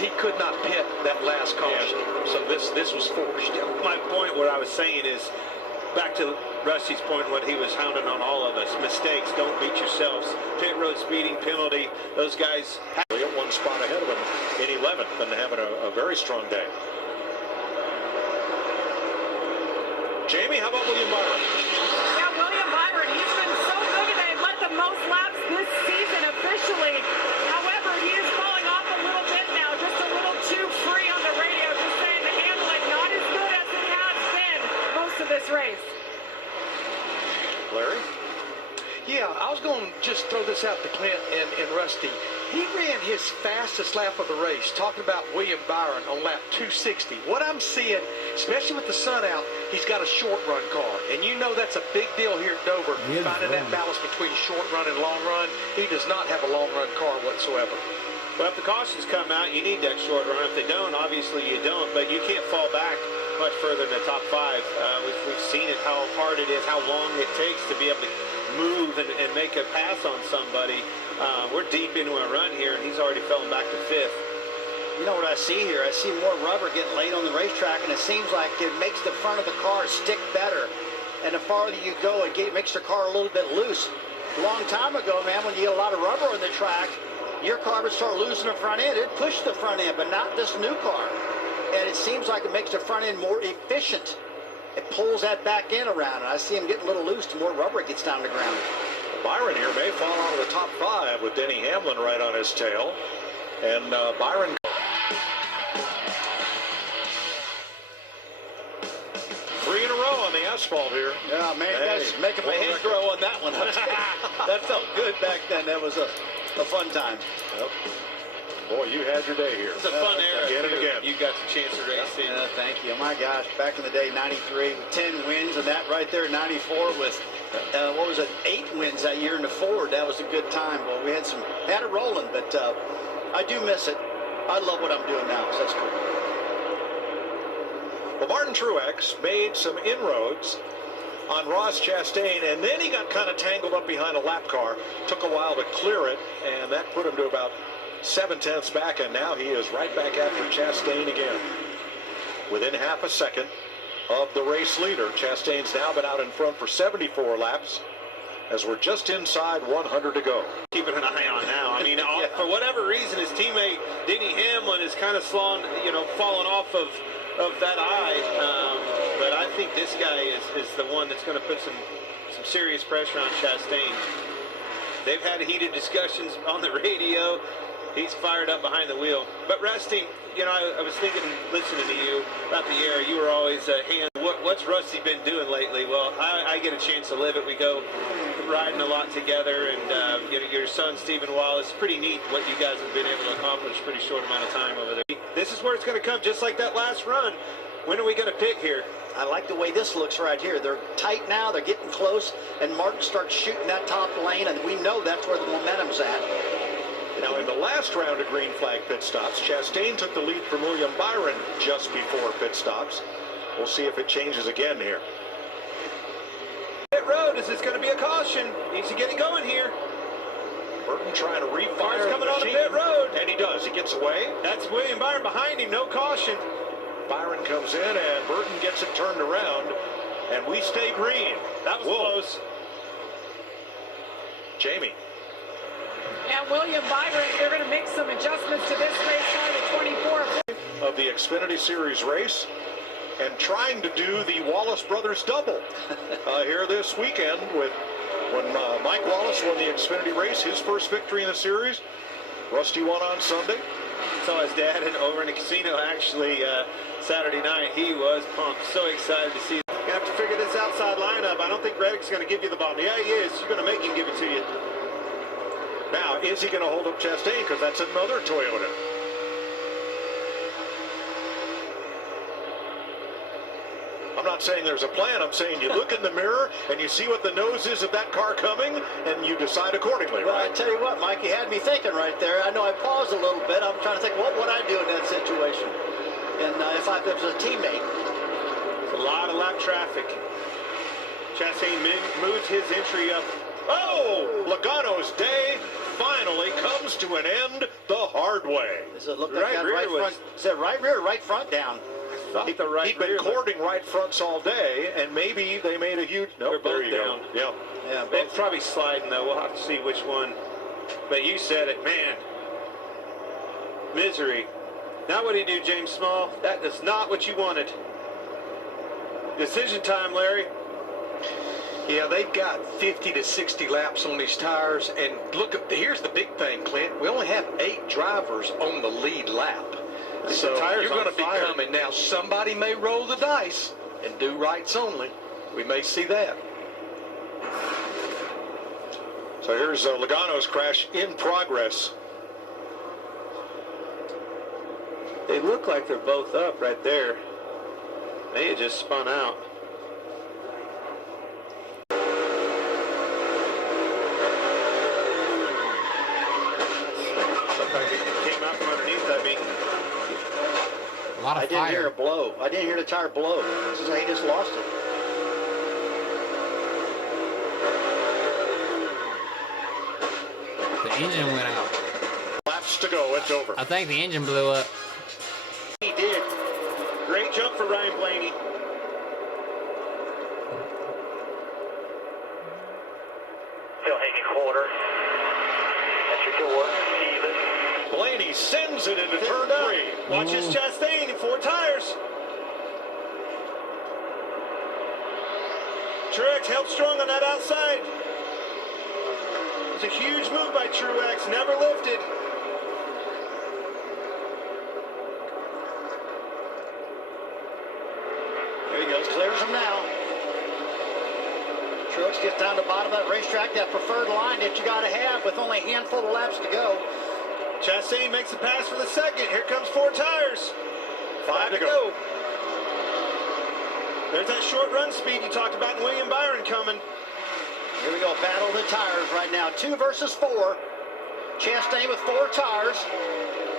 he could not pit that last caution. Yeah. So this was forced. My point, what I was saying is, back to Rusty's point, what he was hounding on all of us. Mistakes, don't beat yourselves. Pit road speeding penalty, those guys at one spot ahead of him in 11th and having a very strong day. Jamie, how about William Byron? Yeah, William Byron, he's been so good today. Led the most laps this season officially. However, he is falling off a little bit now, just a little too free on the radio, just saying the handling not as good as it has been most of this race. Larry? Yeah, I was going to just throw this out to Clint and Rusty. He ran his fastest lap of the race, talking about William Byron on lap 260. What I'm seeing, especially with the sun out, he's got a short run car. And you know that's a big deal here at Dover, finding that balance between short run and long run. He does not have a long run car whatsoever. Well, if the cautions come out, you need that short run. If they don't, obviously you don't. But you can't fall back much further than the top 5. We've seen it, how hard it is, how long it takes to be able to move and make a pass on somebody. We're deep into a run here, and he's already fallen back to 5th. You know what I see here? I see more rubber getting laid on the racetrack, and it seems like it makes the front of the car stick better. And the farther you go, it makes the car a little bit loose. A long time ago, man, when you get a lot of rubber on the track, your car would start losing the front end. It'd push the front end, but not this new car. And it seems like it makes the front end more efficient. It pulls that back end around, and I see him getting a little loose. The more rubber it gets down the ground. Byron here may fall out of the top 5 with Denny Hamlin right on his tail. And Byron. 3 in a row on the asphalt here. Yeah, man, you guys making my head grow on that one. That felt good back then. That was a fun time. Yep. Boy, you had your day here. It's a fun era. Again and again. You got the chance to race in. Thank you. My gosh, back in the day, 93 with 10 wins, and that right there, 94 with, what was it, 8 wins that year in the Ford. That was a good time. Well, we had it rolling, but I do miss it. I love what I'm doing now, so that's cool. Well, Martin Truex made some inroads on Ross Chastain, and then he got kind of tangled up behind a lap car. Took a while to clear it, and that put him to about 7/10 back, and now he is right back after Chastain again. Within half a second of the race leader, Chastain's now been out in front for 74 laps, as we're just inside 100 to go. Keeping an eye on now. I mean, for whatever reason, his teammate Denny Hamlin is kind of fallen off of that eye. But I think this guy is the one that's going to put some serious pressure on Chastain. They've had heated discussions on the radio. He's fired up behind the wheel. But Rusty, I was thinking, listening to you about the air, you were always what's Rusty been doing lately? Well, I get a chance to live it. We go riding a lot together, and your son Stephen Wallace, pretty neat what you guys have been able to accomplish in a pretty short amount of time over there. This is where it's going to come, just like that last run. When are we going to pick here? I like the way this looks right here. They're tight now, they're getting close, and Martin starts shooting that top lane, and we know that's where the momentum's at. Now, in the last round of green flag pit stops, Chastain took the lead from William Byron just before pit stops. We'll see if it changes again here. Pit road, is this going to be a caution? Needs to get it going here. Burton trying to refire Car's coming the on the machine. pit road. And he does. He gets away. That's William Byron behind him, no caution. Byron comes in, and Burton gets it turned around, and we stay green. That was close. Jamie. And William Byron, they're going to make some adjustments to this race car to 24. Of the Xfinity Series race, and trying to do the Wallace brothers double here this weekend when Mike Wallace won the Xfinity race, his first victory in the series. Rusty won on Sunday. Saw his dad over in the casino actually Saturday night. He was pumped, so excited to see it. You have to figure this outside lineup. I don't think Reddick's going to give you the ball. Yeah, he is. You're going to make him give it to you. Now, is he going to hold up Chastain? Because that's another Toyota. I'm not saying there's a plan. I'm saying you look in the mirror and you see what the nose is of that car coming, and you decide accordingly, well, right? I tell you what, Mike, you had me thinking right there. I know I paused a little bit. I'm trying to think, what would I do in that situation? And if I was a teammate. It's a lot of lap traffic. Chastain moved his entry up. Oh, Logano's day finally comes to an end the hard way. Does it look like that right front? Is that right rear or right front down? He'd been courting right fronts all day, and maybe they made a huge... No, They're both down. Yeah. It's probably sliding, though. We'll have to see which one. But you said it, man. Misery. Now what do you do, James Small? That is not what you wanted. Decision time, Larry. Yeah, they've got 50 to 60 laps on these tires. And look, here's the big thing, Clint. We only have 8 drivers on the lead lap. So you're going to be coming. Now, somebody may roll the dice and do rights only. We may see that. So here's Logano's crash in progress. They look like they're both up right there. They had just spun out. Sometimes it came out from underneath, I mean. A lot of I didn't fire. hear it blow. I didn't hear the tire blow. This is how he just lost it. The engine went out. Laps to go. It's over. I think the engine blew up. He did. Great jump for Ryan Blaney. Still hanging quarter. That's your door. Even. Blaney sends it into turn 3. Watch his Chastain in 4 tires. Truex held strong on that outside. It was a huge move by Truex, never lifted. There he goes, clears him now. Truex gets down to the bottom of that racetrack, that preferred line that you got to have with only a handful of laps to go. Chastain makes the pass for the second. Here comes 4 tires. 5 to go. There's that short run speed you talked about in William Byron coming. Here we go, battle of the tires right now. 2 versus 4. Chastain with 4 tires.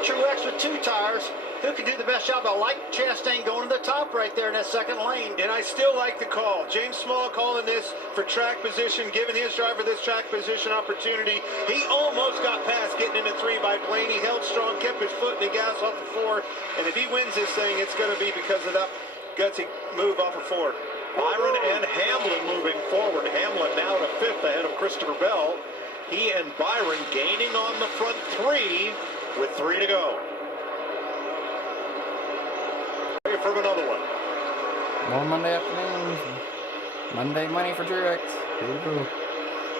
Truex with 2 tires. Who can do the best job? I like Chastain going to the top right there in that second lane. And I still like the call. James Small calling this for track position, giving his driver this track position opportunity. He almost got past getting into 3 by Blaney. Held strong, kept his foot in the gas off of 4. And if he wins this thing, it's going to be because of that gutsy move off of 4. Byron and Hamlin moving forward. Hamlin now to 5th ahead of Christopher Bell. He and Byron gaining on the front 3 with 3 to go. Ready from another one. More Monday afternoons. Monday money for Truex. Ooh.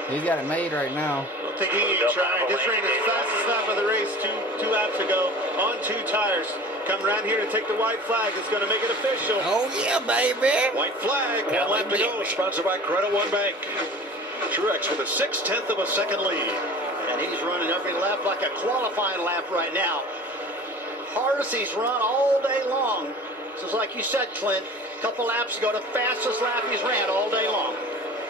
He's got it made right now. I don't think he ain't trying. Just ran his fastest lap of the race two laps ago on 2 tires. Come around here to take the white flag. It's going to make it official. Oh yeah, baby. White flag, 1 lap to go, sponsored by Credit One Bank. Truex with a 6/10 of a second lead. And he's running every lap like a qualifying lap right now. Hardest he's run all day long. So it's like you said, Clint, a couple laps ago, the fastest lap he's ran all day long.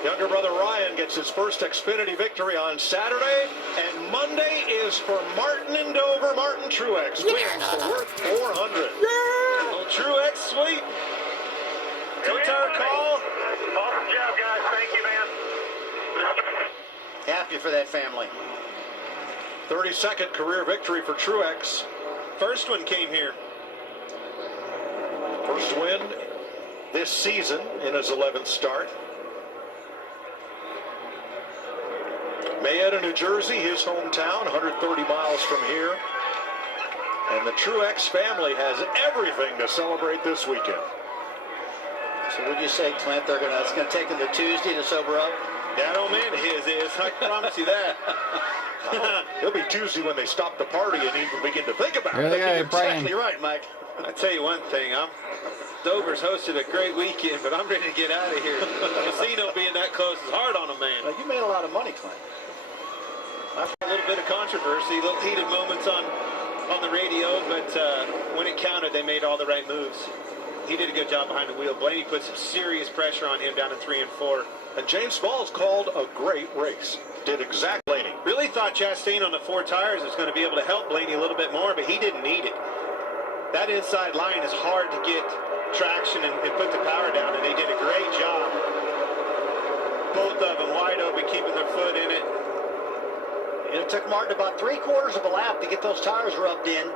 Younger brother Ryan gets his first Xfinity victory on Saturday, and Monday is for Martin in Dover. Martin Truex wins for worth 400. Well, Truex, sweet. 2-tire call. Awesome job, guys. Thank you, man. Happy for that family. 32nd career victory for Truex. First one came here. First win this season in his 11th start. Mayetta, New Jersey, his hometown, 130 miles from here. And the Truex family has everything to celebrate this weekend. So would you say, Clint, it's going to take them to Tuesday to sober up? That old man of his is. I promise you that. It'll be Tuesday when they stop the party and even begin to think about it. Really? Exactly right, Mike. I tell you one thing, Dover's hosted a great weekend, but I'm ready to get out of here. Casino being that close is hard on a man. You made a lot of money, Clint. A little bit of controversy, little heated moments on the radio, but when it counted, they made all the right moves. He did a good job behind the wheel. Blaney put some serious pressure on him down in 3 and 4. And James Small's called a great race. Did exactly. Blaney. Really thought Chastain on the 4 tires was going to be able to help Blaney a little bit more, but he didn't need it. That inside line is hard to get traction and put the power down, and they did a great job. Both of them wide open, keeping their foot in it. It took Martin about 3/4 of a lap to get those tires rubbed in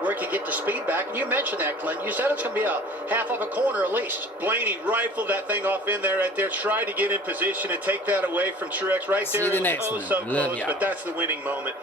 where he could get the speed back. And you mentioned that, Clint. You said it's going to be a half of a corner at least. Blaney rifled that thing off in there right there, tried to get in position and take that away from Truex right See there. you the next one. So Love close, y'all. but that's the winning moment.